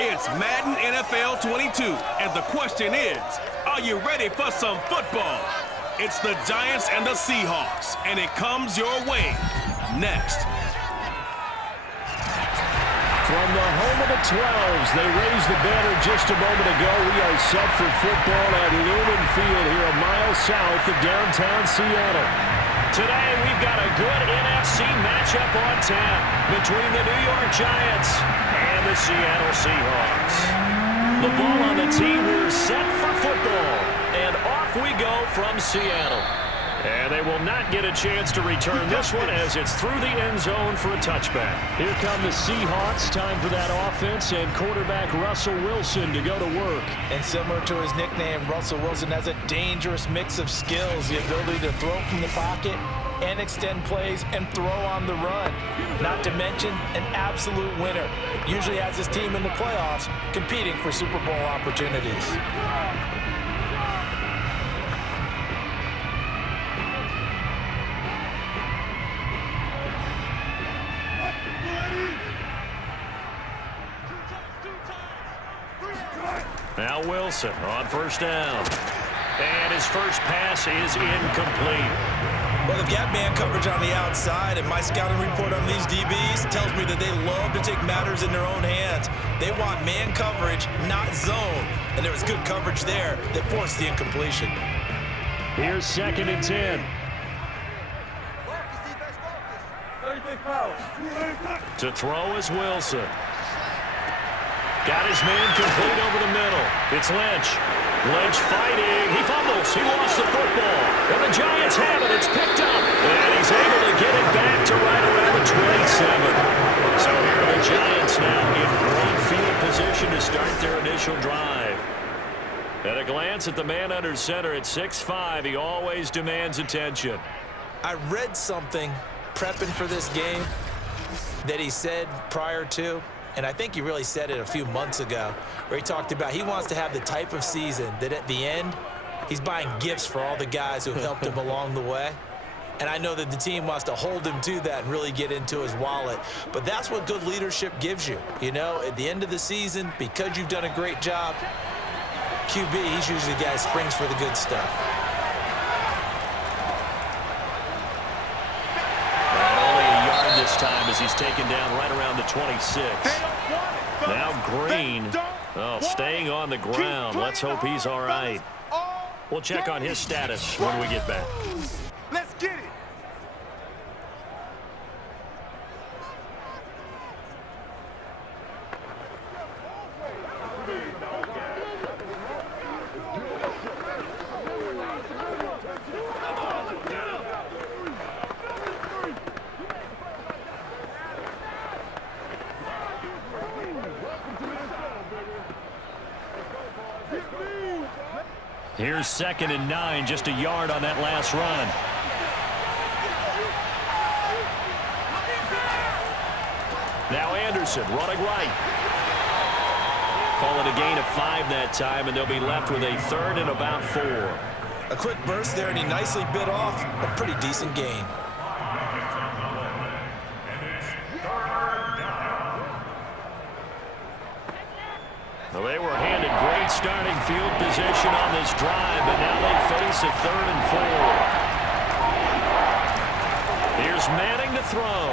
It's Madden NFL 22, and the question is, are you ready for some football? It's the Giants and the Seahawks, and it comes your way next. From the home of the 12s, they raised the banner just a moment ago. We are set for football at Lumen Field here a mile south of downtown Seattle. Today, we've got a good NFC matchup on tap between the New York Giants and the Seattle Seahawks. The ball on the tee, we're set for football. And off we go from Seattle. And they will not get a chance to return this one as it's through the end zone for a touchback. Here come the Seahawks. Time for that offense and quarterback Russell Wilson to go to work. And similar to his nickname, Russell Wilson has a dangerous mix of skills. The ability to throw from the pocket and extend plays and throw on the run. Not to mention an absolute winner. Usually has his team in the playoffs competing for Super Bowl opportunities. Now Wilson on first down. And his first pass is incomplete. Well, they've got man coverage on the outside, and my scouting report on these DBs tells me that they love to take matters in their own hands. They want man coverage, not zone. And there was good coverage there that forced the incompletion. Here's 2nd and 10. To throw is Wilson. Got his man complete over the middle. It's Lynch. Lynch fighting. He fumbles. He lost the football. And the Giants have it. It's picked up. And he's able to get it back to right around the 27. So here are the Giants now in great field position to start their initial drive. At a glance at the man under center at 6'5", he always demands attention. I read something prepping for this game that he said prior to, and I think he really said it a few months ago, where he talked about he wants to have the type of season that at the end, he's buying gifts for all the guys who have helped him along the way. And I know that the team wants to hold him to that and really get into his wallet. But that's what good leadership gives you. You know, at the end of the season, because you've done a great job, QB, he's usually the guy who springs for the good stuff. This time as he's taken down right around the 26. Now Green, staying on the ground. Let's hope he's all right. We'll check on his status when we get back. Let's get it. Here's 2nd and 9, just a yard on that last run. Now Anderson running right. Call it a gain of 5 that time, and they'll be left with a 3rd and about 4. A quick burst there, and he nicely bit off a pretty decent gain. Well, they were handed great starting field position on this drive, but now they face a 3rd and 4. Here's Manning to throw.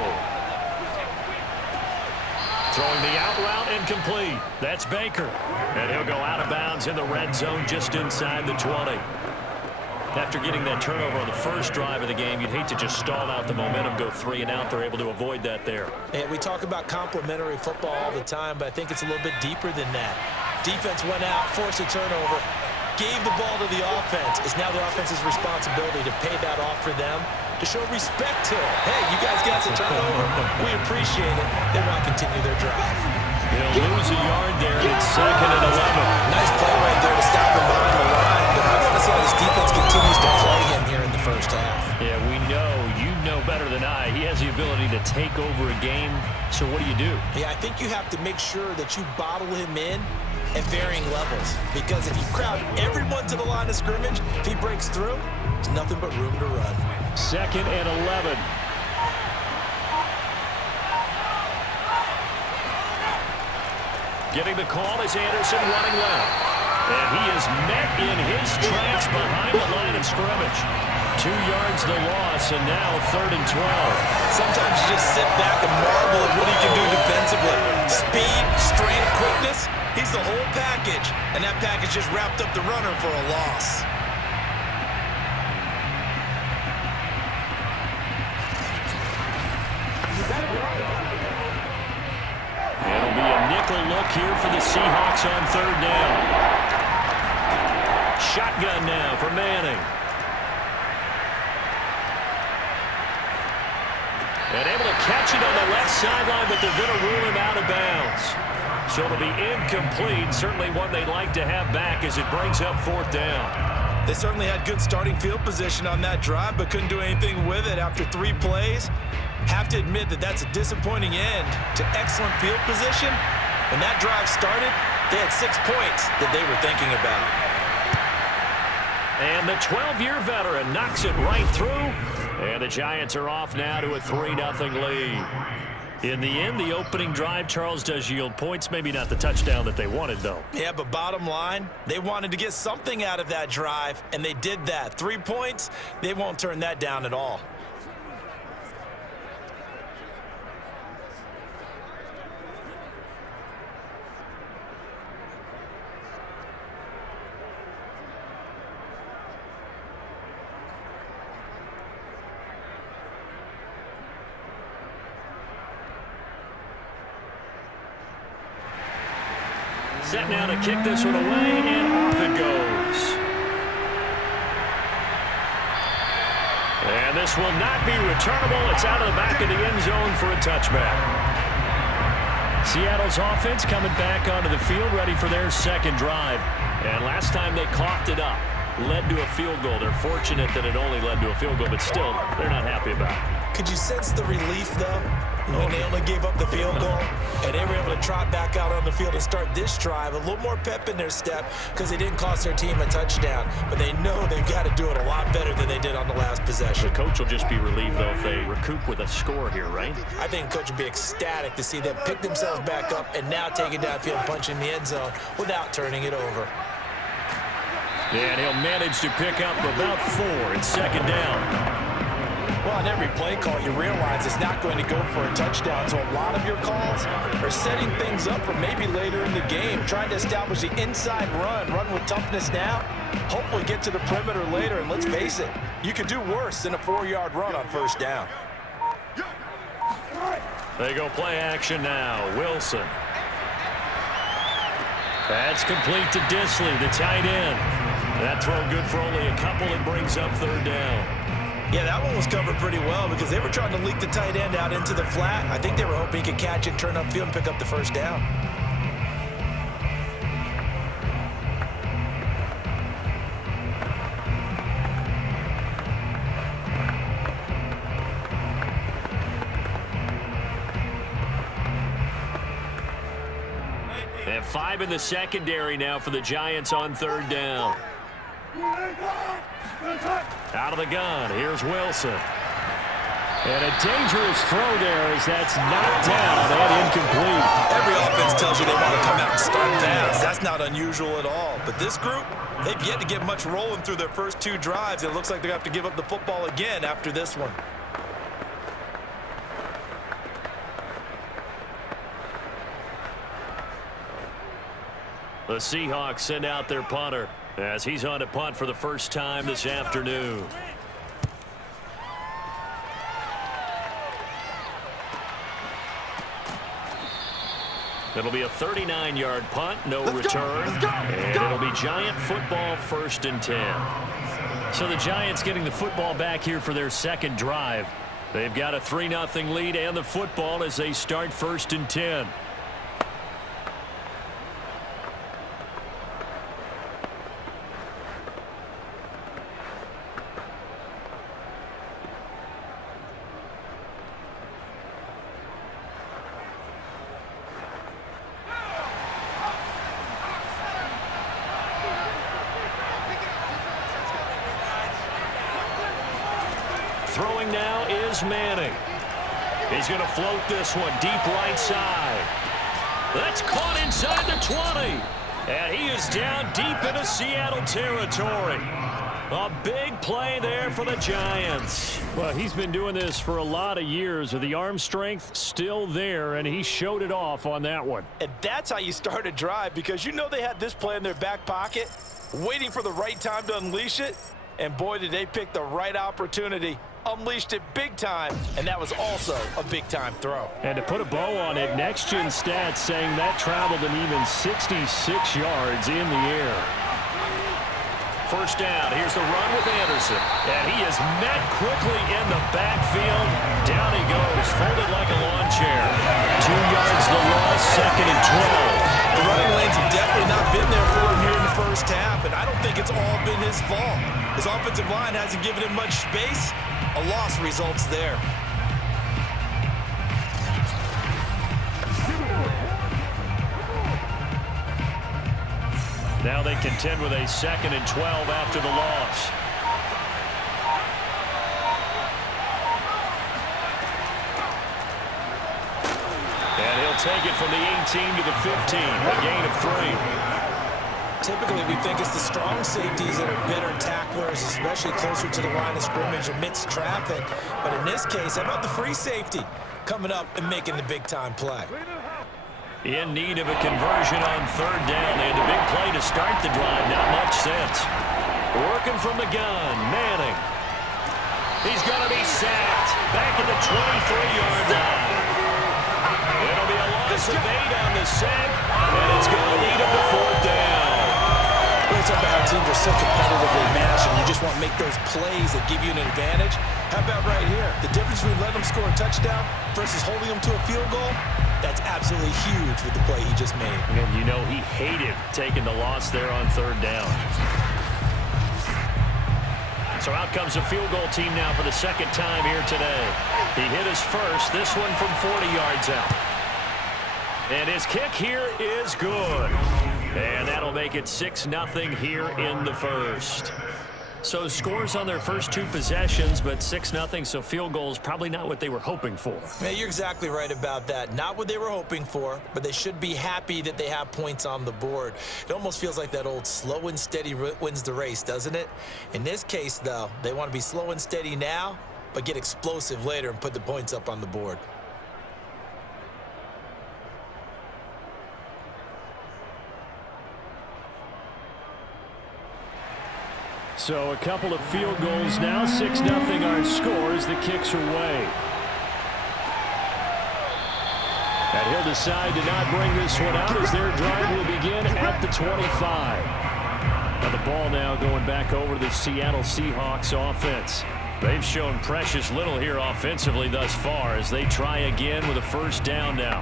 Throwing the out route incomplete. That's Baker. And he'll go out of bounds in the red zone just inside the 20. After getting that turnover on the first drive of the game, you'd hate to just stall out the momentum, go 3 and out. They're able to avoid that there. And we talk about complementary football all the time, but I think it's a little bit deeper than that. Defense went out, forced a turnover, gave the ball to the offense. It's now the offense's responsibility to pay that off for them, to show respect to it. Hey, you guys got the turnover. We appreciate it. They want to continue their drive. They'll lose a yard there. It's 2nd and 11. Nice play right there to stop him behind the line. But I want to see how this defense continues to play him here in the first half. Yeah, we know. You know better than I. He has the ability to take over a game. So what do you do? Yeah, I think you have to make sure that you bottle him in at varying levels. Because if you crowd everyone to the line of scrimmage, if he breaks through, there's nothing but room to run. 2nd and 11. Getting the call is Anderson running left. And he is met in his tracks behind the line of scrimmage. 2 yards the loss, and now 3rd and 12. Sometimes you just sit back and marvel at what he can do defensively. Speed, strength, quickness, he's the whole package. And that package just wrapped up the runner for a loss. It'll be a nickel look here for the Seahawks on 3rd down. Shotgun now for Manning. And able to catch it on the left sideline, but they're going to rule him out of bounds. So it'll be incomplete. Certainly one they'd like to have back as it brings up 4th down. They certainly had good starting field position on that drive, but couldn't do anything with it after 3 plays. Have to admit that that's a disappointing end to excellent field position. When that drive started, they had 6 points that they were thinking about. And the 12-year veteran knocks it right through. And the Giants are off now to a 3-0 lead. In the end, the opening drive, Charles, does yield points. Maybe not the touchdown that they wanted, though. Yeah, but bottom line, they wanted to get something out of that drive, and they did that. 3 points, they won't turn that down at all. Set now to kick this one away, and off it goes. And this will not be returnable. It's out of the back of the end zone for a touchback. Seattle's offense coming back onto the field, ready for their 2nd drive. And last time they coughed it up, led to a field goal. They're fortunate that it only led to a field goal, but still, they're not happy about it. Could you sense the relief, though, when they only gave up the field goal and they were able to trot back out on the field and start this drive? A little more pep in their step because they didn't cost their team a touchdown, but they know they've got to do it a lot better than they did on the last possession. The coach will just be relieved, though, if they recoup with a score here, right? I think the coach will be ecstatic to see them pick themselves back up and now take it downfield, punch in the end zone without turning it over. And he'll manage to pick up about 4. It's 2nd down. Well, on every play call, you realize it's not going to go for a touchdown. So a lot of your calls are setting things up for maybe later in the game, trying to establish the inside run with toughness now, hopefully get to the perimeter later. And let's face it, you could do worse than a 4-yard run on 1st down. They go play action now. Wilson. That's complete to Disley, the tight end. That throw good for only a couple. It brings up 3rd down. Yeah, that one was covered pretty well because they were trying to leak the tight end out into the flat. I think they were hoping he could catch it, turn upfield, and pick up the 1st down. They have 5 in the secondary now for the Giants on 3rd down. Out of the gun, here's Wilson. And a dangerous throw there as that's knocked down and incomplete. Every offense tells you they want to come out and start fast. That's not unusual at all. But this group, they've yet to get much rolling through their first 2 drives. It looks like they have to give up the football again after this one. The Seahawks send out their punter as he's on to punt for the first time this afternoon. It'll be a 39-yard punt, no return, and it'll be Giant football 1st and 10. So the Giants getting the football back here for their 2nd drive. They've got a 3-0 lead and the football as they start 1st and 10. Throwing now is Manning. He's going to float this one deep right side. That's caught inside the 20. And he is down deep into Seattle territory. A big play there for the Giants. Well, he's been doing this for a lot of years with the arm strength still there, and he showed it off on that one. And that's how you start a drive, because you know they had this play in their back pocket, waiting for the right time to unleash it. And boy, did they pick the right opportunity. Unleashed it big time, and that was also a big-time throw. And to put a bow on it, Next Gen Stats saying that traveled an even 66 yards in the air. First down. Here's the run with Anderson. And he is met quickly in the backfield. Down he goes, folded like a lawn chair. 2 yards the loss, 2nd and 12. The running lanes have definitely not been there for him here in the first half, and I don't think it's all been his fault. His offensive line hasn't given him much space. A loss results there. Now they contend with a 2nd and 12 after the loss. And he'll take it from the 18 to the 15, a gain of 3. Typically, we think it's the strong safeties that are better tacklers, especially closer to the line of scrimmage amidst traffic. But in this case, how about the free safety coming up and making the big-time play? In need of a conversion on 3rd down. They had the big play to start the drive. Not much sense. Working from the gun. Manning. He's going to be sacked. Back at the 23-yard line. It'll be a loss of 8 on the sack, and it's going to lead him to 4th down. It's about how teams are so competitively matched, and you just want to make those plays that give you an advantage. How about right here? The difference between letting them score a touchdown versus holding them to a field goal, that's absolutely huge with the play he just made. And you know he hated taking the loss there on 3rd down. So out comes the field goal team now for the 2nd time here today. He hit his first, this one from 40 yards out. And his kick here is good. And that'll make it 6-0 here in the first. So scores on their first 2 possessions, but 6-0, so field goals probably not what they were hoping for. Yeah, you're exactly right about that. Not what they were hoping for, but they should be happy that they have points on the board. It almost feels like that old slow and steady wins the race, doesn't it? In this case, though, they want to be slow and steady now, but get explosive later and put the points up on the board. So a couple of field goals now, 6-0 our score as the kicks are away. And he'll decide to not bring this one out as their drive will begin at the 25. Now the ball now going back over to the Seattle Seahawks offense. They've shown precious little here offensively thus far as they try again with a 1st down now.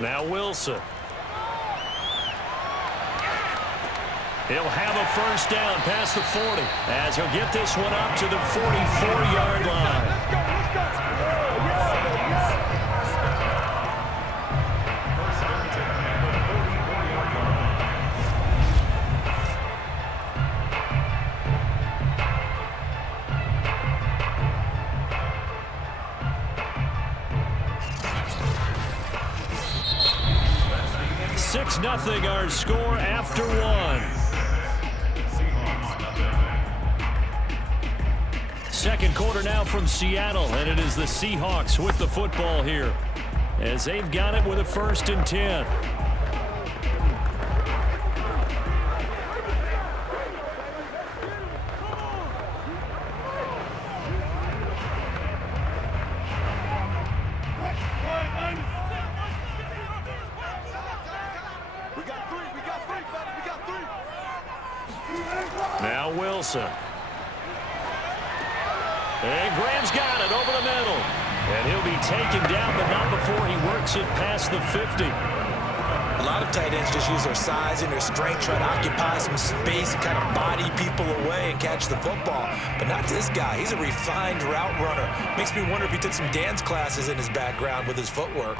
Now Wilson. He'll have a 1st down past the 40 as he'll get this one up to the 44-yard line. Nothing our score after 1. 2nd quarter now from Seattle, and it is the Seahawks with the football here as they've got it with a 1st and 10. Now Wilson. And Graham's got it over the middle. And he'll be taken down, but not before he works it past the 50. A lot of tight ends just use their size and their strength, try to occupy some space and kind of body people away and catch the football. But not this guy. He's a refined route runner. Makes me wonder if he took some dance classes in his background with his footwork.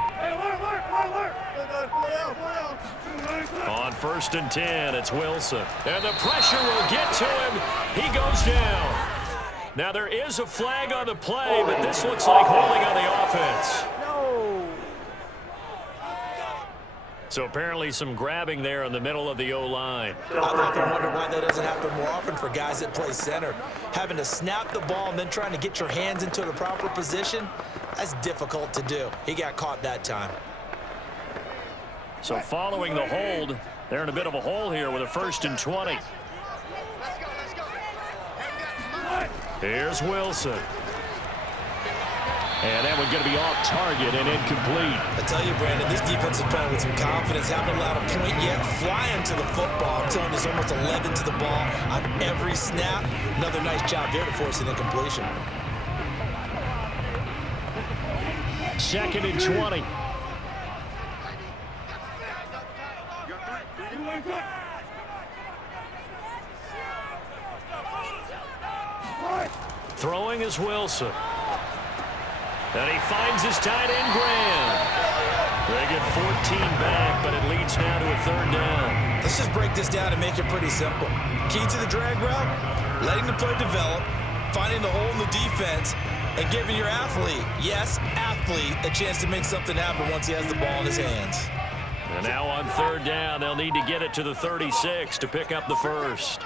On 1st and 10, it's Wilson. And the pressure will get to him. He goes down. Now there is a flag on the play, but this looks like holding on the offense. So apparently some grabbing there in the middle of the O-line. I've often wondered why that doesn't happen more often for guys that play center. Having to snap the ball and then trying to get your hands into the proper position, that's difficult to do. He got caught that time. So following the hold, they're in a bit of a hole here with a 1st and 20. Here's Wilson. And that one's going to be off target and incomplete. I tell you, Brandon, this defense is playing with some confidence. Haven't allowed a point yet. Flying to the football. I'm telling you, there's almost 11 to the ball on every snap. Another nice job there to force an incompletion. 2nd and 20. Throwing is Wilson. And he finds his tight end, Graham. They get 14 back, but it leads now to a 3rd down. Let's just break this down and make it pretty simple. Key to the drag route, letting the play develop, finding the hole in the defense, and giving your athlete, yes, athlete, a chance to make something happen once he has the ball in his hands. And now on 3rd down, they'll need to get it to the 36 to pick up the 1st.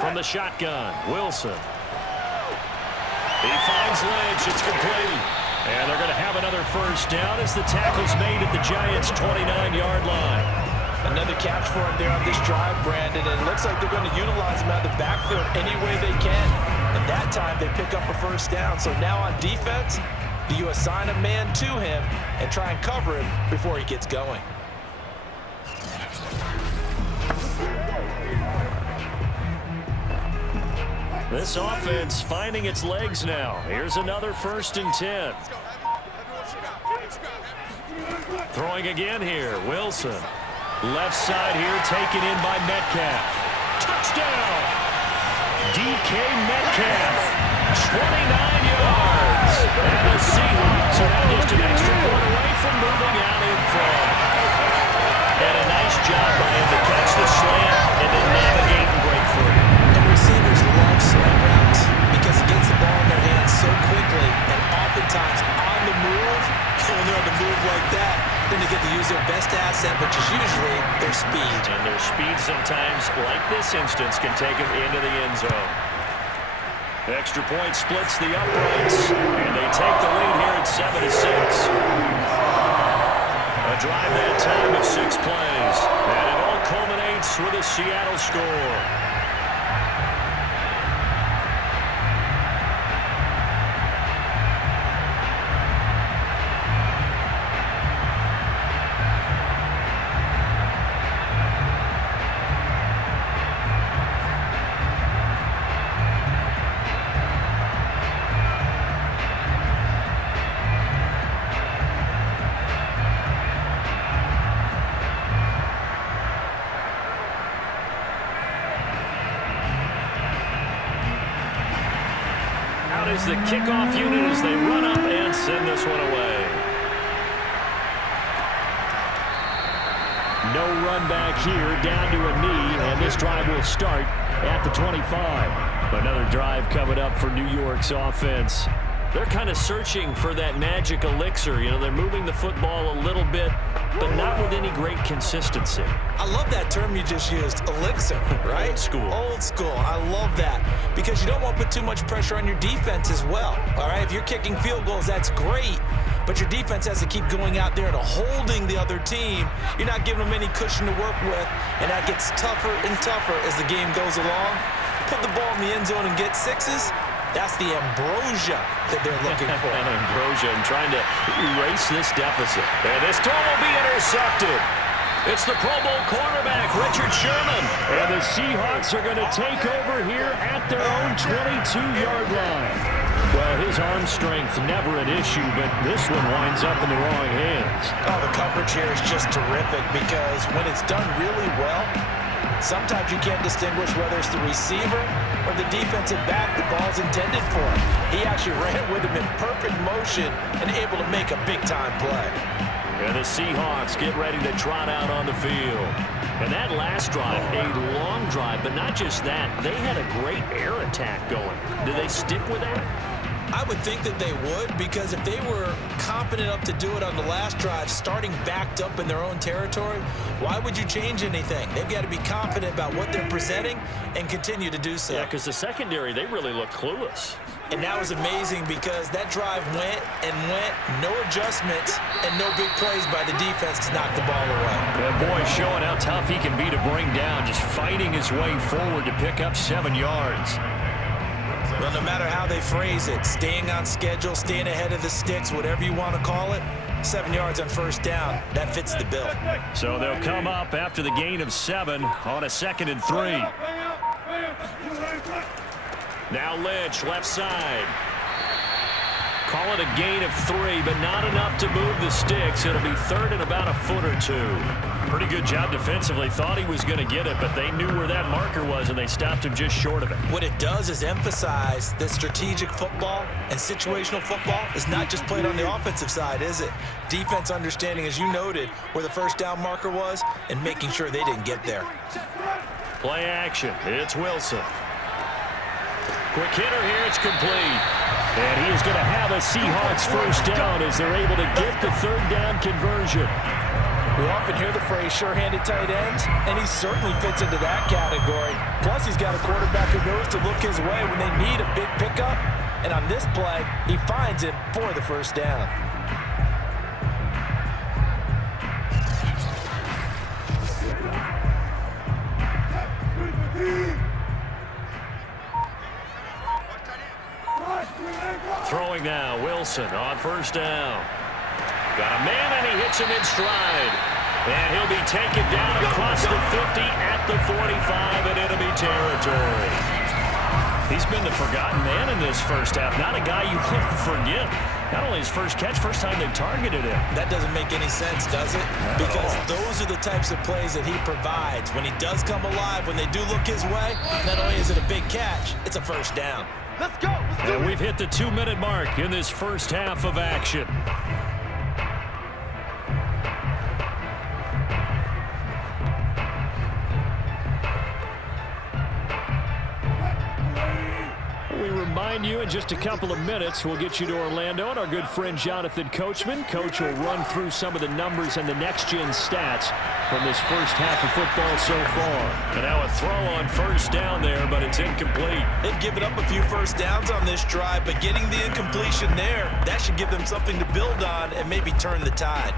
From the shotgun, Wilson. He finds Lynch. It's complete. And they're going to have another 1st down as the tackle's made at the Giants' 29-yard line. Another catch for him there on this drive, Brandon, and it looks like they're going to utilize him out of the backfield any way they can. And that time they pick up a 1st down. So now on defense, do you assign a man to him and try and cover him before he gets going? This offense finding its legs now. Here's another 1st and 10. Throwing again here, Wilson. Left side here, taken in by Metcalf. Touchdown! DK Metcalf, 29 yards. And the Seahawks are now just an extra point away from moving out in front. And a nice job by him to catch the slant and then navigate and break free. And receivers love slant routes because it gets the ball in their hands so quickly and oftentimes on the move. And when they're on the move like that, then they get to use their best asset, which is usually their speed. And their speed sometimes, like this instance, can take them into the end zone. Extra point splits the uprights, and they take the lead here at 7-6. A drive that time of 6 plays, and it all culminates with a Seattle score. Is the kickoff unit as they run up and send this one away. No run back here, down to a knee, and this drive will start at the 25. Another drive coming up for New York's offense. They're kind of searching for that magic elixir. You know, they're moving the football a little bit, but not with any great consistency. I love that term you just used, elixir, right? Old school. Old school. I love that because you don't want to put too much pressure on your defense as well, all right? If you're kicking field goals, that's great, but your defense has to keep going out there and holding the other team. You're not giving them any cushion to work with, and that gets tougher and tougher as the game goes along. Put the ball in the end zone and get 6s. That's the ambrosia that they're looking for. And ambrosia and trying to erase this deficit. And this throw will be intercepted. It's the Pro Bowl quarterback, Richard Sherman. And the Seahawks are going to take over here at their own 22-yard line. Well, his arm strength never an issue, but this one winds up in the wrong hands. Oh, the coverage here is just terrific because when it's done really well, sometimes you can't distinguish whether it's the receiver or the defensive back the ball's intended for. He actually ran with him in perfect motion and able to make a big-time play. And the Seahawks get ready to trot out on the field. And that last drive, a long drive, but not just that. They had a great air attack going. Do they stick with that? I would think that they would, because if they were confident enough to do it on the last drive, starting backed up in their own territory, why would you change anything? They've got to be confident about what they're presenting and continue to do so. Yeah, because the secondary, they really look clueless. And that was amazing because that drive went and went, no adjustments, and no big plays by the defense to knock the ball away. That boy showing how tough he can be to bring down, just fighting his way forward to pick up 7 yards. Well, no matter how they phrase it, staying on schedule, staying ahead of the sticks, whatever you want to call it, 7 yards on first down, that fits the bill. So they'll come up after the gain of 7 on a 2nd and 3. Now Lynch, left side. Call it a gain of 3, but not enough to move the sticks. It'll be 3rd and about a foot or 2. Pretty good job defensively. Thought he was going to get it, but they knew where that marker was, and they stopped him just short of it. What it does is emphasize that strategic football and situational football is not just played on the offensive side, is it? Defense understanding, as you noted, where the first down marker was and making sure they didn't get there. Play action. It's Wilson. Quick hitter here. It's complete. And he is going to have a Seahawks first down as they're able to get the 3rd down conversion. We often hear the phrase sure-handed tight ends, and he certainly fits into that category. Plus, he's got a quarterback who knows to look his way when they need a big pickup. And on this play, he finds it for the first down. Throwing now, Wilson on first down. Got a man, and he hits him in stride. And he'll be taken down across the 50 at the 45 in enemy territory. He's been the forgotten man in this first half. Not a guy you could forget. Not only his first catch, first time they've targeted him. That doesn't make any sense, does it? Because those are the types of plays that he provides. When he does come alive, when they do look his way, not only is it a big catch, it's a first down. Let's go. And we've hit the 2-minute mark in this first half of action. We remind you in just a couple of minutes we'll get you to Orlando and our good friend Jonathan Coachman. Coach will run through some of the numbers and the next-gen stats from this first half of football so far. And now a throw on first down there, but it's incomplete. They've given up a few first downs on this drive, but getting the incompletion there, that should give them something to build on and maybe turn the tide.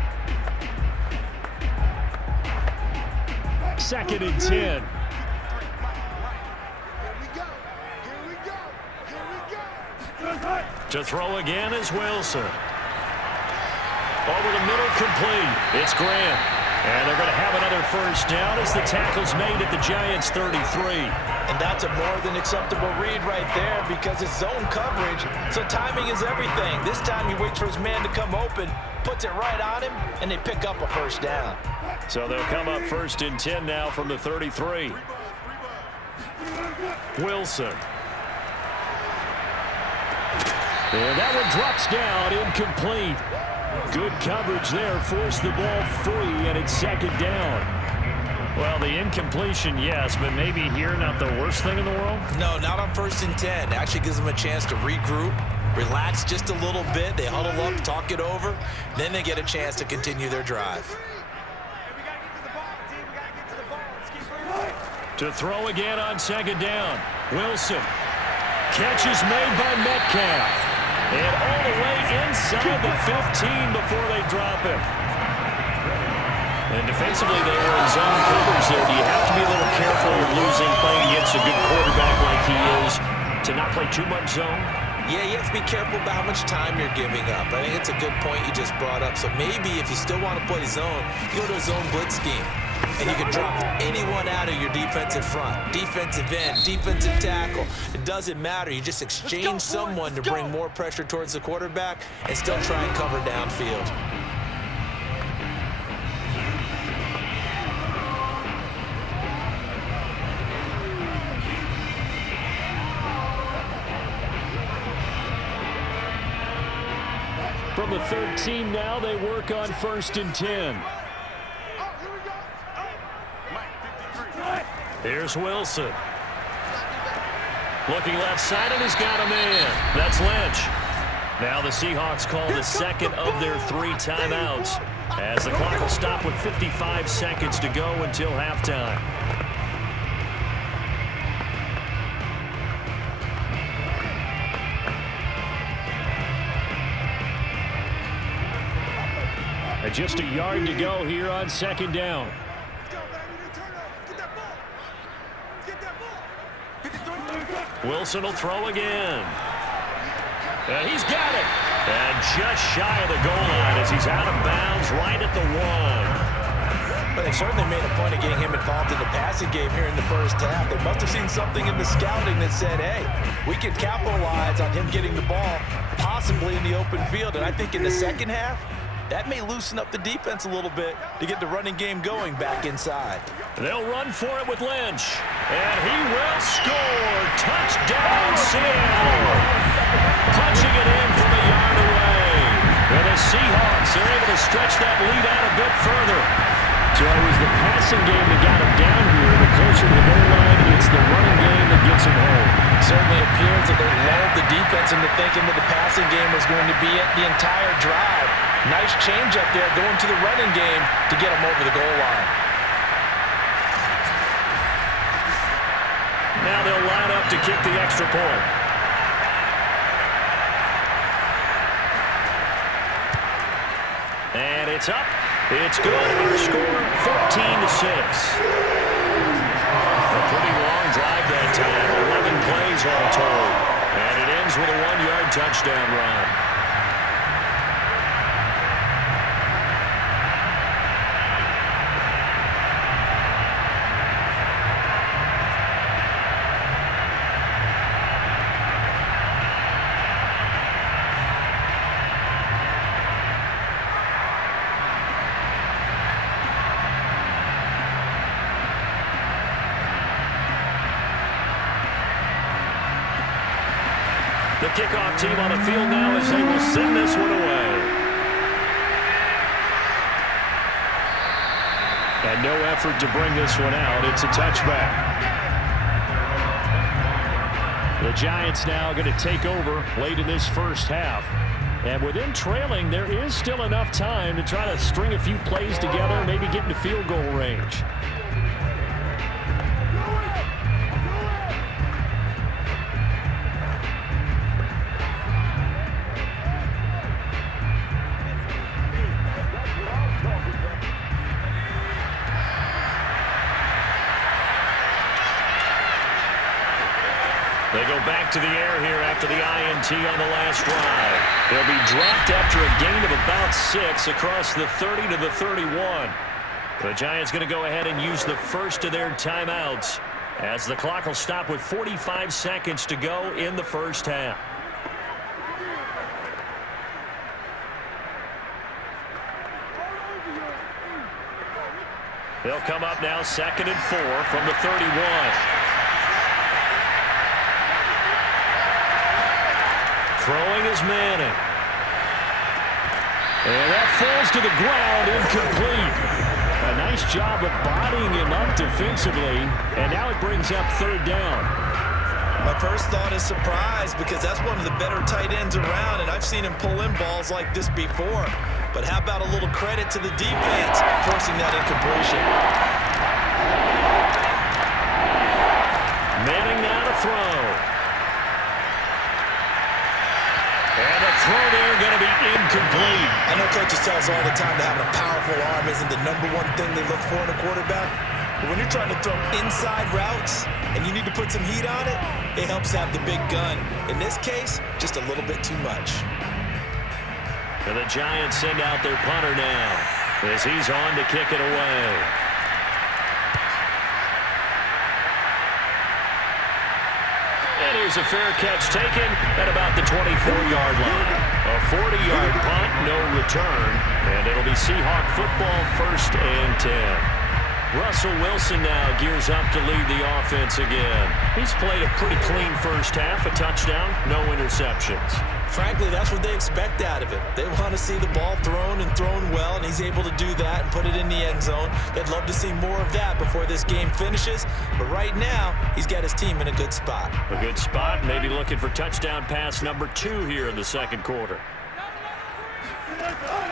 2nd and 10. To throw again is Wilson. Over the middle, complete. It's Grant. And they're going to have another first down as the tackle's made at the Giants' 33. And that's a more than acceptable read right there because it's zone coverage, so timing is everything. This time he waits for his man to come open, puts it right on him, and they pick up a first down. So they'll come up 1st and 10 now from the 33. Wilson. And that one drops down, incomplete. Good coverage there, forced the ball free, and it's 2nd down. Well, the incompletion, yes, but maybe here not the worst thing in the world? No, not on 1st and 10. Actually gives them a chance to regroup, relax just a little bit. They huddle up, talk it over. Then they get a chance to continue their drive. To throw again on 2nd down. Wilson. Catch is made by Metcalf. And all the way inside the 15 before they drop him. And defensively, they were in zone coverage there. Do you have to be a little careful losing, playing against a good quarterback like he is, to not play too much zone? Yeah, you have to be careful about how much time you're giving up. I think it's a good point you just brought up. So maybe if you still want to play zone, you go to a zone blitz scheme. and you can drop anyone out of your defensive front, defensive end, defensive tackle. It doesn't matter. You just exchange someone to bring more pressure towards the quarterback and still try and cover downfield. From the 13 now, they work on 1st and 10. Here's Wilson. Looking left side, and he's got a man. That's Lynch. Now the Seahawks call the second of their 3 timeouts as the clock will stop with 55 seconds to go until halftime. And just a yard to go here on 2nd down. Wilson will throw again. And he's got it. And just shy of the goal line as he's out of bounds right at the 1. But they certainly made a point of getting him involved in the passing game here in the first half. They must have seen something in the scouting that said, hey, we can capitalize on him getting the ball possibly in the open field. And I think in the second half, that may loosen up the defense a little bit to get the running game going back inside. They'll run for it with Lynch. And he will score. Touchdown, Seattle. Punching it in from a yard away. And the Seahawks are able to stretch that lead out a bit further. So it was the passing game that got him down here. The closer to the goal line, it's the running game that gets him home. Certainly appears that they lulled the defense into thinking that the passing game was going to be it the entire drive. Nice change up there going to the running game to get him over the goal line. Now they'll line up to kick the extra point. And it's up. It's good. Our score, 14-6. A pretty long drive that time. 11 plays all told. And it ends with a 1-yard touchdown run. The kickoff team on the field now as they will send this one away. And no effort to bring this one out. It's a touchback. The Giants now going to take over late in this first half. And with them trailing, there is still enough time to try to string a few plays together, maybe get into field goal range. They go back to the air here after the INT on the last drive. They'll be dropped after a gain of about 6 across the 30 to the 31. The Giants going to go ahead and use the first of their timeouts as the clock will stop with 45 seconds to go in the first half. They'll come up now 2nd and 4 from the 31. Throwing is Manning. And that falls to the ground, incomplete. A nice job of bodying him up defensively, and now it brings up 3rd down. My first thought is surprise because that's one of the better tight ends around, and I've seen him pull in balls like this before. But how about a little credit to the defense forcing that incompletion? Manning now to throw. And the throw there going to be incomplete. I know coaches tell us all the time that having a powerful arm isn't the #1 thing they look for in a quarterback. But when you're trying to throw inside routes and you need to put some heat on it, it helps have the big gun. In this case, just a little bit too much. And the Giants send out their punter now as he's on to kick it away. Here's a fair catch taken at about the 24-yard line. A 40-yard punt, no return, and it'll be Seahawk football, 1st and 10. Russell Wilson now gears up to lead the offense again. He's played a pretty clean first half, a touchdown, no interceptions. Frankly, that's what they expect out of him. They want to see the ball thrown and thrown well, and he's able to do that and put it in the end zone. They'd love to see more of that before this game finishes, but right now, he's got his team in a good spot. A good spot, maybe looking for touchdown pass number 2 here in the second quarter.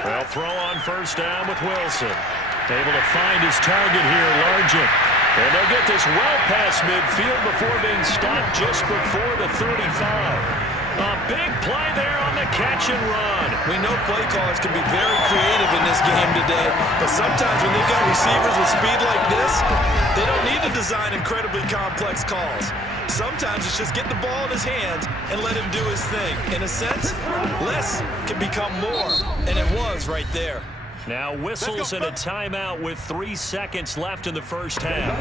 Well, throw on first down with Wilson. Able to find his target here, Largent. And they'll get this well past midfield before being stopped just before the 35. A big play there on the catch and run. We know play callers can be very creative in this game today, but sometimes when they've got receivers with speed like this, they don't need to design incredibly complex calls. Sometimes it's just get the ball in his hands and let him do his thing. In a sense, less can become more, and it was right there. Now whistles and a timeout with 3 seconds left in the first half.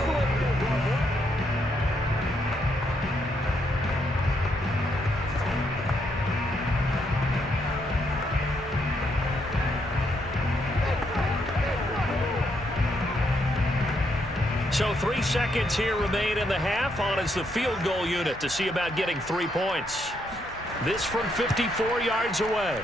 So 3 seconds here remain in the half. On is the field goal unit to see about getting 3 points. This from 54 yards away.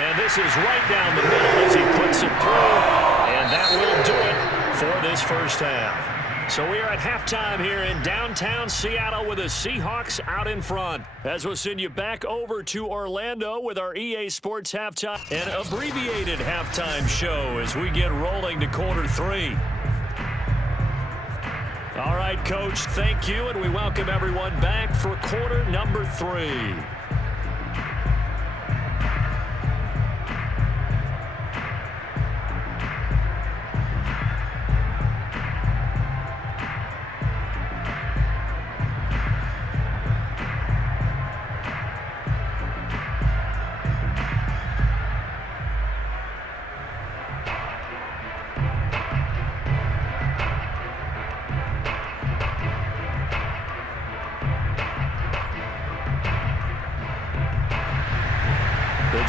And this is right down the middle as he puts it through. And that will do it for this first half. So we are at halftime here in downtown Seattle with the Seahawks out in front. As we'll send you back over to Orlando with our EA Sports halftime and abbreviated halftime show as we get rolling to quarter 3. All right, Coach, thank you, and we welcome everyone back for quarter number 3.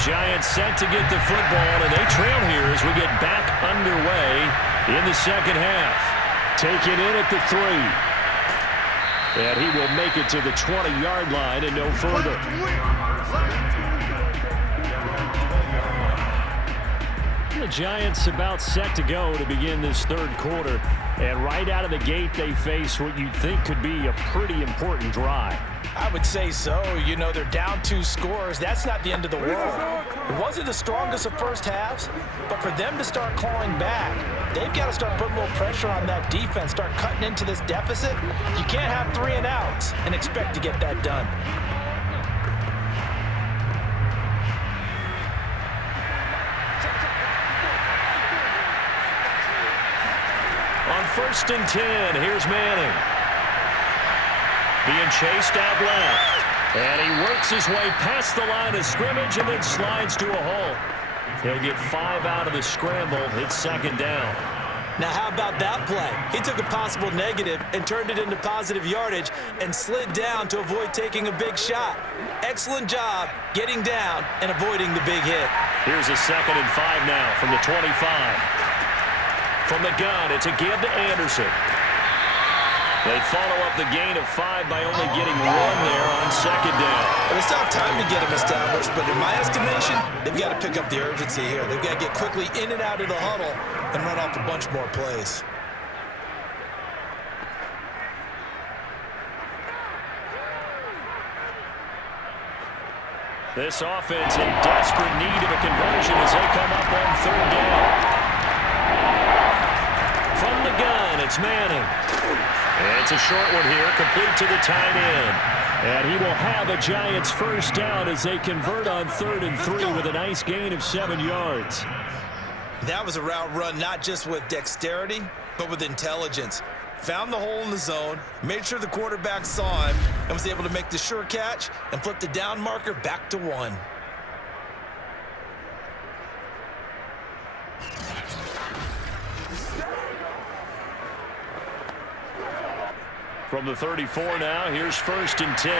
Giants set to get the football, and they trail here as we get back underway in the second half. Taken in at the 3. And he will make it to the 20-yard line and no further. The Giants about set to go to begin this third quarter. And right out of the gate, they face what you think could be a pretty important drive. I would say so. You know, they're down 2 scores. That's not the end of the world. It wasn't the strongest of first halves, but for them to start clawing back, they've got to start putting a little pressure on that defense, start cutting into this deficit. You can't have 3 and outs and expect to get that done. On 1st and 10, here's Manning. Being chased out left. And he works his way past the line of scrimmage and then slides to a hole. He'll get 5 out of the scramble. It's 2nd down. Now, how about that play? He took a possible negative and turned it into positive yardage and slid down to avoid taking a big shot. Excellent job getting down and avoiding the big hit. Here's a 2nd and 5 now from the 25. From the gun, it's a give to Anderson. They follow up the gain of 5 by only getting 1 there on 2nd down. Well, they still have time to get him established, but in my estimation, they've got to pick up the urgency here. They've got to get quickly in and out of the huddle and run off a bunch more plays. This offense in desperate need of a conversion as they come up on 3rd down. From the gun, it's Manning. And it's a short one here, complete to the tight end. And he will have a Giants first down as they convert on 3rd and 3 with a nice gain of 7 yards. That was a route run not just with dexterity, but with intelligence. Found the hole in the zone, made sure the quarterback saw him, and was able to make the sure catch and flip the down marker back to 1. From the 34 now, here's 1st and 10.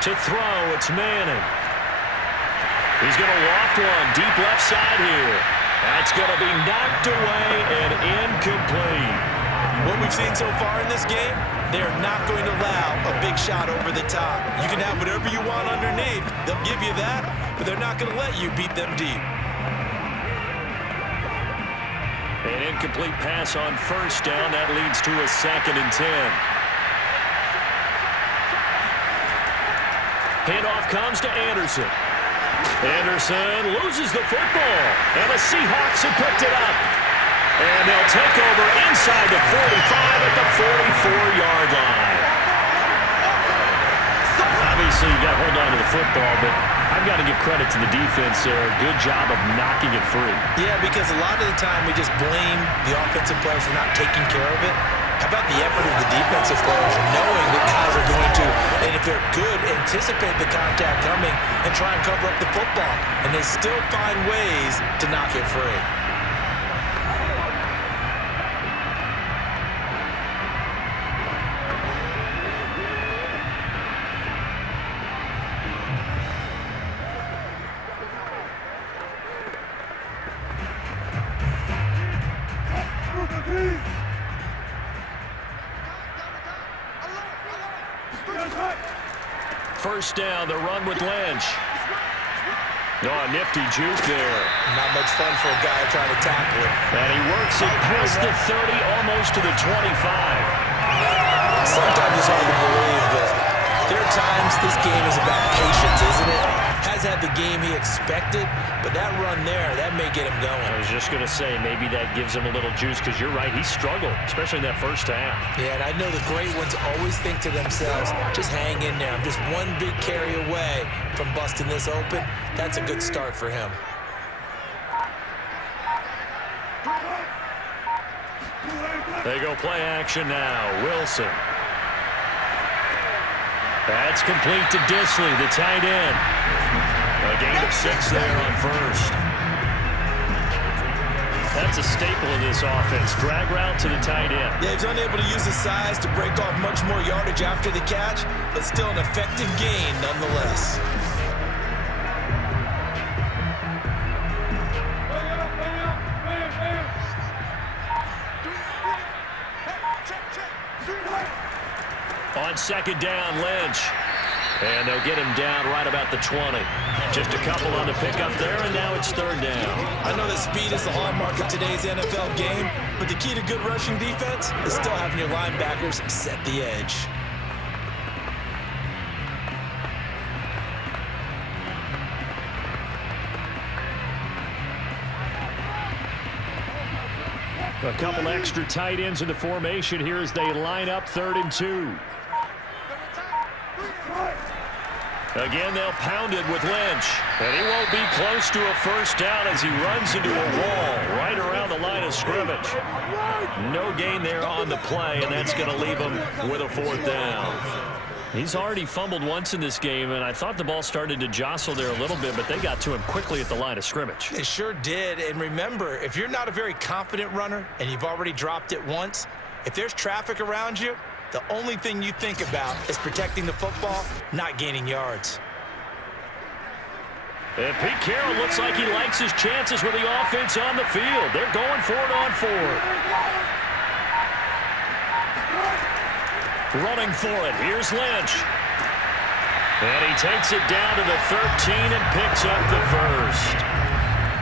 To throw, it's Manning. He's going to loft one deep left side here. That's going to be knocked away and incomplete. What we've seen so far in this game, they're not going to allow a big shot over the top. You can have whatever you want underneath. They'll give you that, but they're not going to let you beat them deep. An incomplete pass on 1st down. That leads to a 2nd and 10. Handoff comes to Anderson. Anderson loses the football, and the Seahawks have picked it up. And they'll take over inside the 45 at the 44-yard line. Obviously, you got to hold on to the football, but I've got to give credit to the defense there. Good job of knocking it free. Yeah, because a lot of the time we just blame the offensive players for not taking care of it. How about the effort of the defensive players knowing that guys are going to, and if they're good, anticipate the contact coming and try and cover up the football, and they still find ways to knock it free. First down, the run with Lynch. Oh, nifty juke there. Not much fun for a guy trying to tackle it. And he works it past the 30, almost to the 25. Sometimes it's hard to believe, but there are times this game is about patience, isn't it? Has had the game he expected, but that run there, that may get him going. I was just going to say, maybe that gives him a little juice, because you're right, he struggled, especially in that first half. Yeah, and I know the great ones always think to themselves, just hang in there. I'm just one big carry away from busting this open. That's a good start for him. They go play action now. Wilson. That's complete to Disley, the tight end. A gain of 6 there on 1st. That's a staple of this offense. Drag route to the tight end. Yeah, he's unable to use his size to break off much more yardage after the catch, but still an effective gain nonetheless. On 2nd down, Lynch. And they'll get him down right about the 20. Just a couple on the pickup there, and now it's 3rd down. I know that speed is the hallmark of today's NFL game, but the key to good rushing defense is still having your linebackers set the edge. A couple extra tight ends in the formation here as they line up 3rd and 2. Again, they'll pound it with Lynch. And he won't be close to a 1st down as he runs into a wall right around the line of scrimmage. No gain there on the play, and that's going to leave him with a 4th down. He's already fumbled once in this game, and I thought the ball started to jostle there a little bit, but they got to him quickly at the line of scrimmage. It sure did, and remember, if you're not a very confident runner and you've already dropped it once, if there's traffic around you, the only thing you think about is protecting the football, not gaining yards. And Pete Carroll looks like he likes his chances with the offense on the field. They're going for it on 4th. Running for it, here's Lynch. And he takes it down to the 13 and picks up the 1st.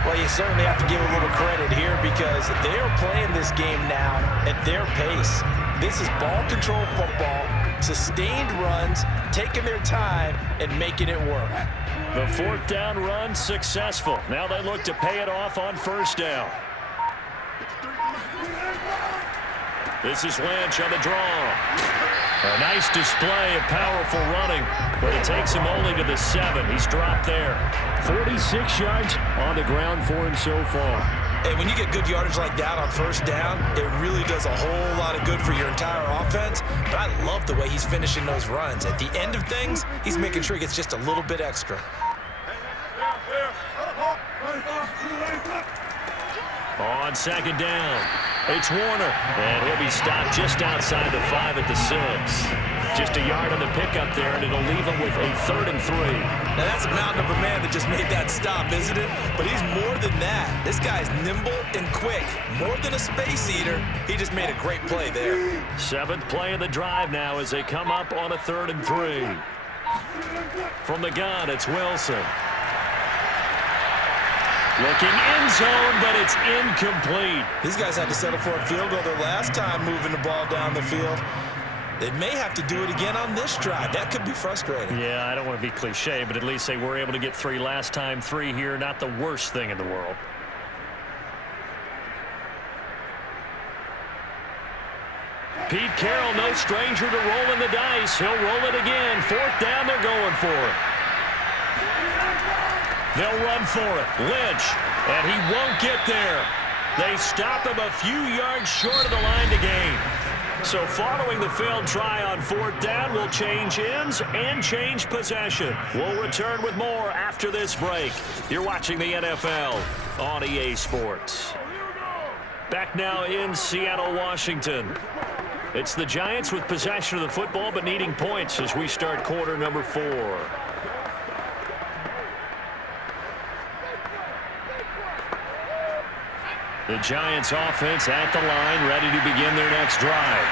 Well, you certainly have to give a little credit here because they are playing this game now at their pace. This is ball control football, sustained runs, taking their time and making it work. The 4th down run successful. Now they look to pay it off on 1st down. This is Lynch on the draw. A nice display of powerful running, but it takes him only to the 7. He's dropped there. 46 yards on the ground for him so far. Hey, when you get good yardage like that on 1st down, it really does a whole lot of good for your entire offense. But I love the way he's finishing those runs. At the end of things, he's making sure he gets just a little bit extra. On 2nd down. It's Warner. And he'll be stopped just outside the 5 at the 6. Just a yard on the pickup there, and it'll leave him with a 3rd and 3. Now, that's a mountain of a man that just made that stop, isn't it? But he's more than that. This guy's nimble and quick. More than a space eater. He just made a great play there. 7th play of the drive now as they come up on a 3rd and 3. From the gun, it's Wilson. Looking end zone, but it's incomplete. These guys had to settle for a field goal their last time moving the ball down the field. They may have to do it again on this drive. That could be frustrating. Yeah, I don't want to be cliche, but at least they were able to get 3 last time. 3 here, not the worst thing in the world. Pete Carroll, no stranger to rolling the dice. He'll roll it again. 4th down, they're going for it. They'll run for it. Lynch, and he won't get there. They stop him a few yards short of the line to gain. So following the failed try on 4th down, we'll change ends and change possession. We'll return with more after this break. You're watching the NFL on EA Sports. Back now in Seattle, Washington. It's the Giants with possession of the football but needing points as we start quarter number 4. The Giants offense at the line, ready to begin their next drive.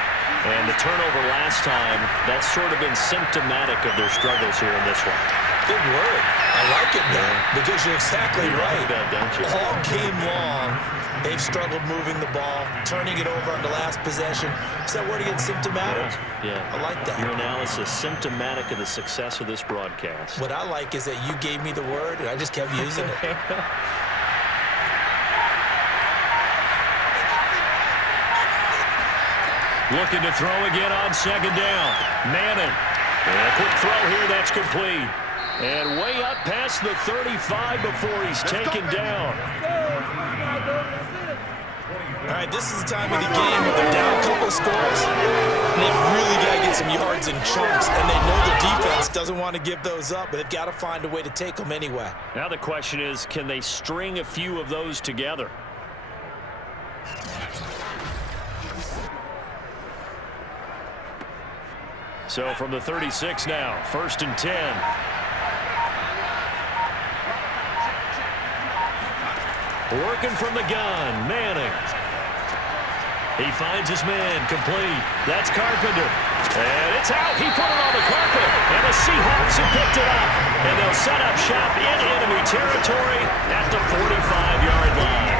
And the turnover last time, that's sort of been symptomatic of their struggles here in this one. Good word. I like it, though, because you're exactly right. Like that, don't you? All game long, they've struggled moving the ball, turning it over on the last possession. Is that word again, symptomatic? Yeah. I like that. Your analysis, symptomatic of the success of this broadcast. What I like is that you gave me the word, and I just kept using it. Looking to throw again on 2nd down. Manning. And a quick throw here, that's complete. And way up past the 35 before he's taken down. All right, this is the time of the game where they're down a couple of scores, and they've really got to get some yards in chunks, and they know the defense doesn't want to give those up, but they've got to find a way to take them anyway. Now the question is, can they string a few of those together? So from the 36 now, 1st and 10. Working from the gun, Manning. He finds his man, complete. That's Carpenter. And it's out. He put it on the carpet. And the Seahawks have picked it up. And they'll set up shop in enemy territory at the 45-yard line.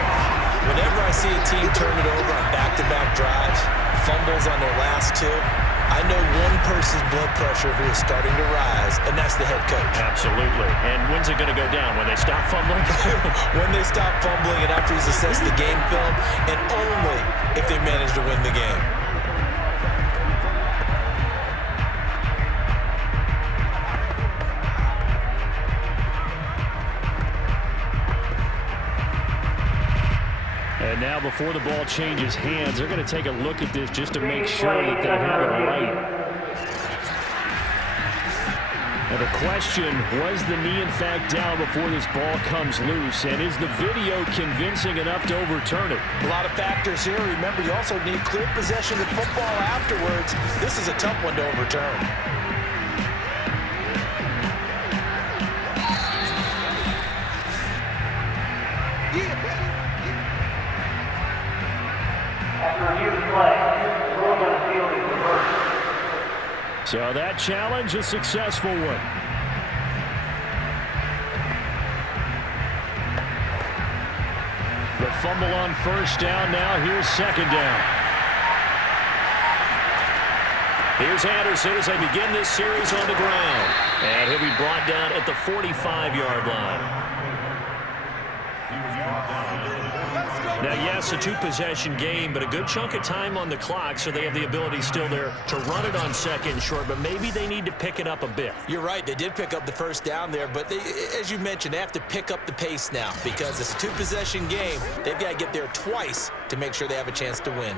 Whenever I see a team turn it over on back-to-back drives, fumbles on their last 2, I know one person's blood pressure who is starting to rise, and that's the head coach. Absolutely. And when's it going to go down? When they stop fumbling? When they stop fumbling and after he's assessed the game film, and only if they manage to win the game. And now before the ball changes hands, they're going to take a look at this just to make sure that they have it right. And the question, was the knee in fact down before this ball comes loose? And is the video convincing enough to overturn it? A lot of factors here. Remember, you also need clear possession of football afterwards. This is a tough one to overturn. So that challenge, a successful one. The fumble on 1st down now. Here's 2nd down. Here's Anderson as they begin this series on the ground. And he'll be brought down at the 45-yard line. Now, yes, a 2-possession game, but a good chunk of time on the clock, so they have the ability still there to run it on 2nd and short, but maybe they need to pick it up a bit. You're right. They did pick up the 1st down there, but they, as you mentioned, they have to pick up the pace now because it's a 2-possession game. They've got to get there twice to make sure they have a chance to win.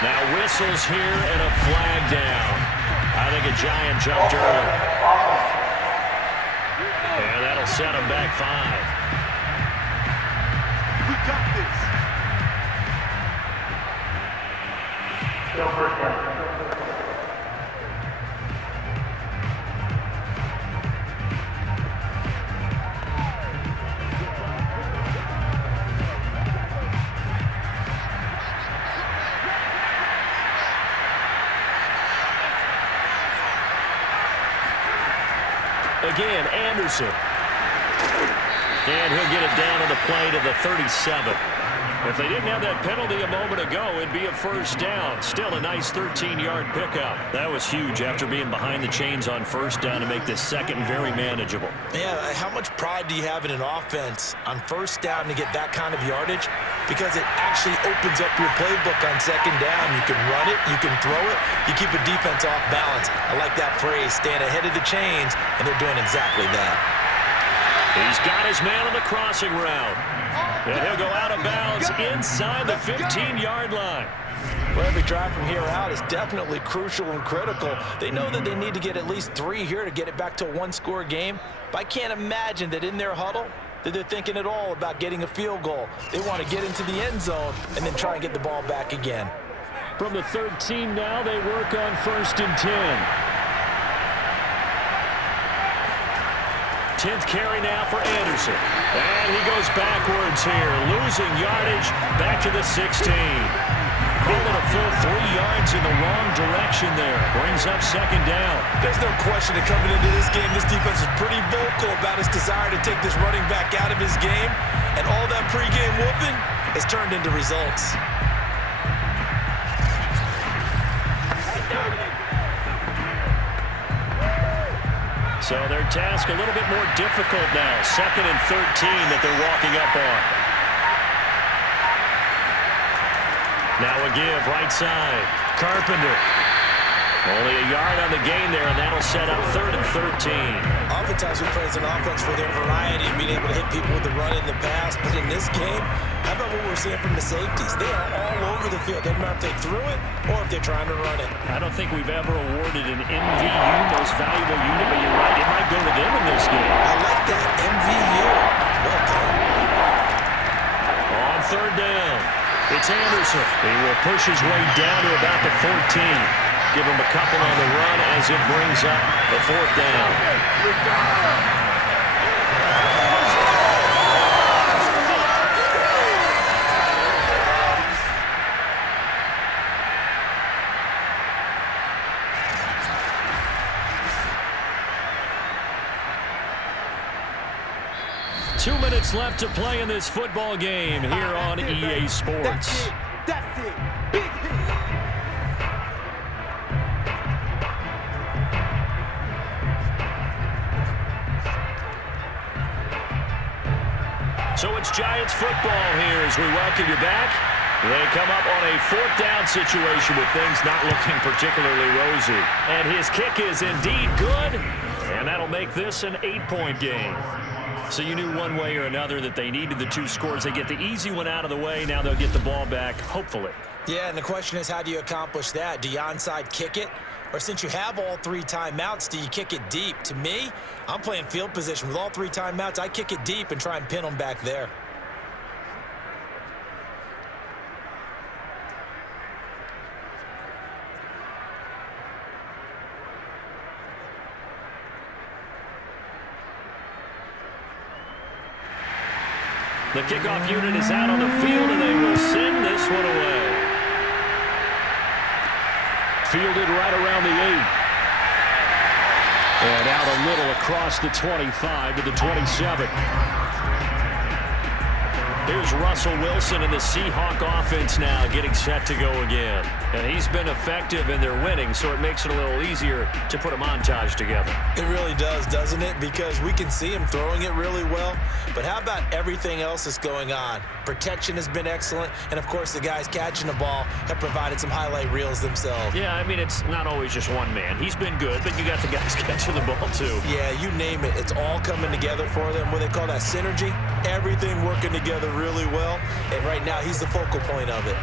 Now whistles here and a flag down. I think a Giant jumped early. set them back 5. We got this. Still first down. Again, Anderson. And he'll get it down on the play to the 37. If they didn't have that penalty a moment ago, it'd be a first down. Still a nice 13-yard pickup. That was huge after being behind the chains on first down to make this second very manageable. Yeah, how much pride do you have in an offense on first down to get that kind of yardage? Because it actually opens up your playbook on second down. You can run it, you can throw it, you keep a defense off balance. I like that phrase, stand ahead of the chains, and they're doing exactly that. He's got his man on the crossing route. And he'll go out of bounds inside the 15-yard line. Well, every drive from here out is definitely crucial and critical. They know that they need to get at least 3 here to get it back to a one-score game. But I can't imagine that in their huddle that they're thinking at all about getting a field goal. They want to get into the end zone and then try and get the ball back again. From the 13 now, they work on 1st and 10. 10th carry now for Anderson. And he goes backwards here, losing yardage back to the 16. Call it a full 3 yards in the wrong direction there. Brings up second down. There's no question that coming into this game, this defense is pretty vocal about its desire to take this running back out of his game. And all that pregame whooping has turned into results. So their task a little bit more difficult now. 2nd and 13 that they're walking up on. Now a give, right side. Carpenter. Only a yard on the gain there, and that'll set up 3rd and 13. Oftentimes we praise an offense for their variety and being able to hit people with the run in the pass. But in this game, how about what we're seeing from the safeties? They are all over the field. Doesn't matter if they threw it or if they're trying to run it. I don't think we've ever awarded an MVU, most valuable unit, but you're right, it might go to them in this game. I like that, MVU. Well done. On 3rd down, it's Anderson. He will push his way down to about the 14. Give him a couple on the run as it brings up the 4th down. 2 minutes left to play in this football game here on EA Sports. That's it. Big hit. So it's Giants football here as we welcome you back. They come up on a 4th down situation with things not looking particularly rosy. And his kick is indeed good, and that'll make this an 8-point game. So you knew one way or another that they needed the 2 scores. They get the easy one out of the way. Now they'll get the ball back, hopefully. Yeah, and the question is, how do you accomplish that? Do you onside kick it? Or since you have all 3 timeouts, do you kick it deep? To me, I'm playing field position. With all 3 timeouts, I kick it deep and try and pin them back there. The kickoff unit is out on the field, and they will send this one away. Fielded right around the 8. And out a little across the 25 to the 27. Here's Russell Wilson and the Seahawk offense now getting set to go again. And he's been effective and they're winning, so it makes it a little easier to put a montage together. It really does, doesn't it? Because we can see him throwing it really well. But how about everything else that's going on? Protection has been excellent. And, of course, the guys catching the ball have provided some highlight reels themselves. Yeah, I mean, it's not always just one man. He's been good, but you got the guys catching the ball, too. Yeah, you name it. It's all coming together for them. What they call that synergy. Everything working together really well. And right now, he's the focal point of it.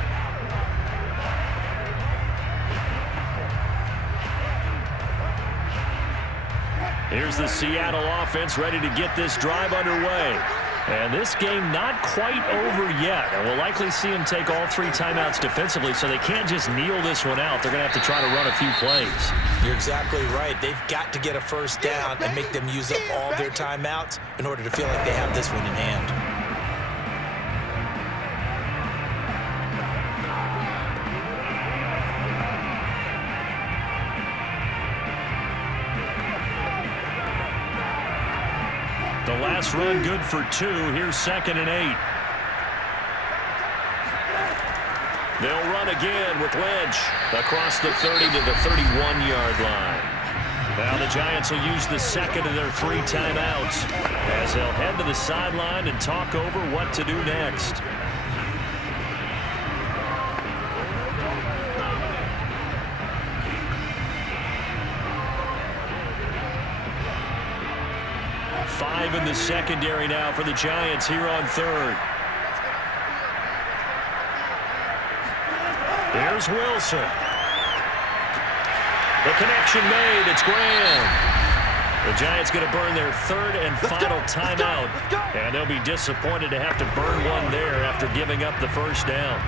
Here's the Seattle offense ready to get this drive underway. And this game not quite over yet. And we'll likely see them take all 3 timeouts defensively, so they can't just kneel this one out. They're going to have to try to run a few plays. You're exactly right. They've got to get a first down and make them use up all their timeouts in order to feel like they have this one in hand. The last run good for 2. Here's 2nd and 8. They'll run again with Lynch across the 30 to the 31-yard line. Now the Giants will use the second of their 3 timeouts as they'll head to the sideline and talk over what to do next. Five in the secondary now for the Giants here on 3rd. Here's Wilson. The connection made. It's Graham. The Giants going to burn their 3rd and final timeout. And they'll be disappointed to have to burn one there after giving up the first down.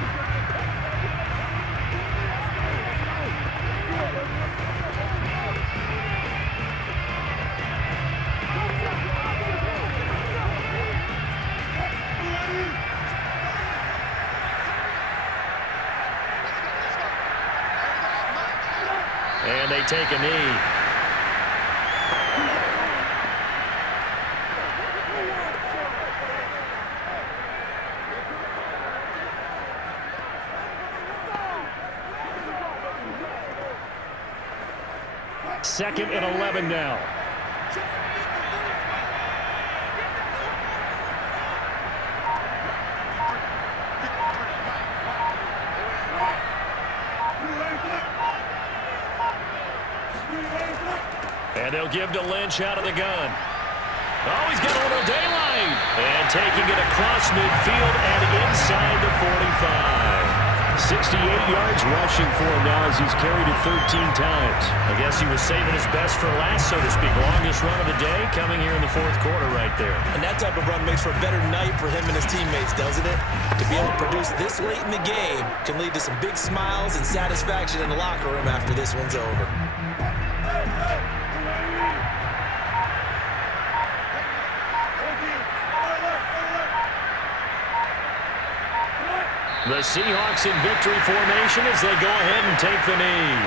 And they take a knee. Second and 11 now. And they'll give to Lynch out of the gun. Oh, he's got a little daylight. And taking it across midfield and inside the 45. 68 yards rushing for him now as he's carried it 13 times. I guess he was saving his best for last, so to speak. Longest run of the day coming here in the 4th quarter right there. And that type of run makes for a better night for him and his teammates, doesn't it? To be able to produce this late in the game can lead to some big smiles and satisfaction in the locker room after this one's over. The Seahawks in victory formation as they go ahead and take the knee.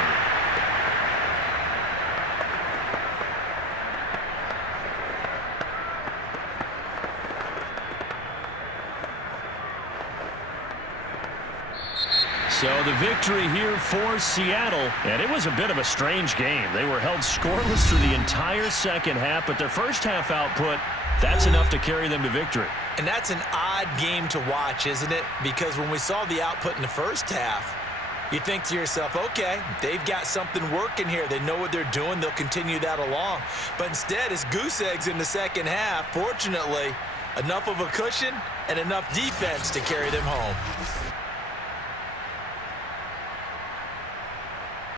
So the victory here for Seattle, and it was a bit of a strange game. They were held scoreless through the entire second half, but their first half output, that's enough to carry them to victory. And that's an odd game to watch, isn't it? Because when we saw the output in the first half, you think to yourself, okay, they've got something working here. They know what they're doing. They'll continue that along. But instead, it's goose eggs in the second half. Fortunately, enough of a cushion and enough defense to carry them home.